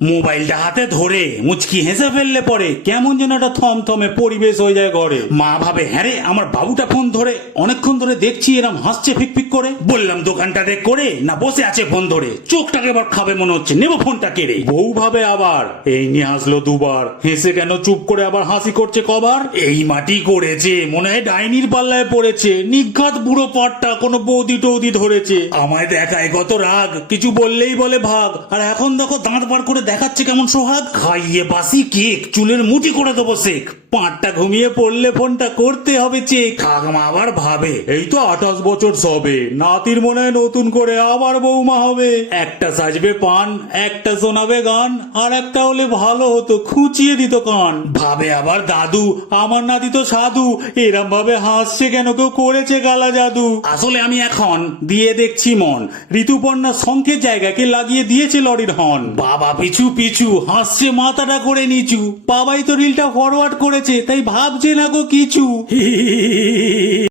মোবাইলটা হাতে ধরে মুচকি হেসে ফেললে পরে কেমন যেন একটা থমথমে পরিবেশ হয়ে যায় ঘরে। মা ভাবে, হ্যাঁ রে, আমার বাবুটা ফোন ধরে অনেকক্ষণ ধরে দেখছি এরম হাসছে ফিকফিক করে। বললাম দোকানটা রে করে না বসে আছে ফোন ধরে, চোখটাকে এবার খাবে মনে হচ্ছে, নেবো ফোনটা কেড়ে। বউ ভাবে আবার, এই নিয়ে হাসলো দুবার, হেসে কেন চুপ করে আবার হাসি করছে কবার। এই মাটি করেছে, মনে হয় ডাইনির পাল্লায় পড়েছে, নিঘাত বুড়ো পটটা কোনো বৌদি টৌদি ধরেছে। আমায় দেখায় কত রাগ, কিছু বললেই বলে ভাগ, আর এখন দেখো দাঁত বার করে দেখাচ্ছে কেমন সোহাগ। খাইয়ে বাসি কেক, চুলের মুঠি করে দেবো শেখ, পাঁচটা ঘুমিয়ে পড়লে ফোনটা করতে হবে চেক। ঠাকমা আবার ভাবে, এই তো 28 বছর সবে, নাতির মনে হয় নতুন করে আবার বৌমা হবে। একটা সাজবে পান, একটা শোনাবে গান, আর একটা হলে ভালো হতো খুঁচিয়ে দিত কান। ভাবে আবার দাদু, আমার নাতি তো সাধু, এরম ভাবে হাসছে কেন, কেউ করেছে গালা জাদু। আসলে আমি এখন দিয়ে দেখছি মন, ঋতুপর্ণা শঙ্খের জায়গাকে লাগিয়ে দিয়েছে লরির হর্ন। বাবা পিছু পিছু হাসছে মাথাটা করে নিচু, বাবাই তো রিলটা ফরওয়ার্ড করেছে, তাই ভাবছে না গো কিছু।